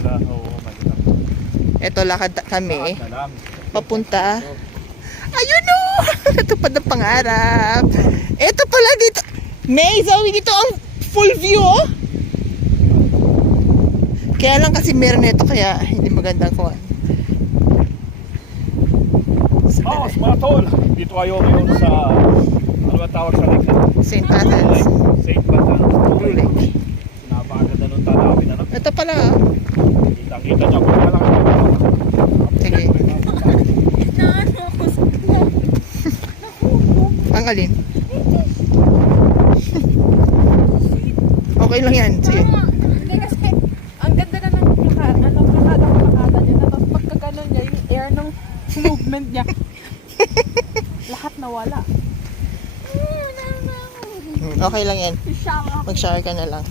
pala. Oo, maganda. Ito lakad kami. Lahat na lang. Papunta. Ayun o! Natupad ang pangarap. Ito pala dito. May, Zoe, dito ang full view oh. Kaya lang kasi meron nito kaya hindi magandang kuha. Oh, mga tol. Dito kayo ngayon sa, ano ba tawag sa lake? St. Patrick's. St. Patrick's. Blue Lake. Napakaganda nung tanawin. Ano? Ito pala oh. Kitang-kita niya kung wala lang. Sige. Ang alin? Okay lang yan. Sige. Hindi kasi, ang ganda na ng plakada niya. Tapos pagka ganun niya, yung air ng movement niya. Lahat nawala. Okay lang yan. Mag-shower ka na lang.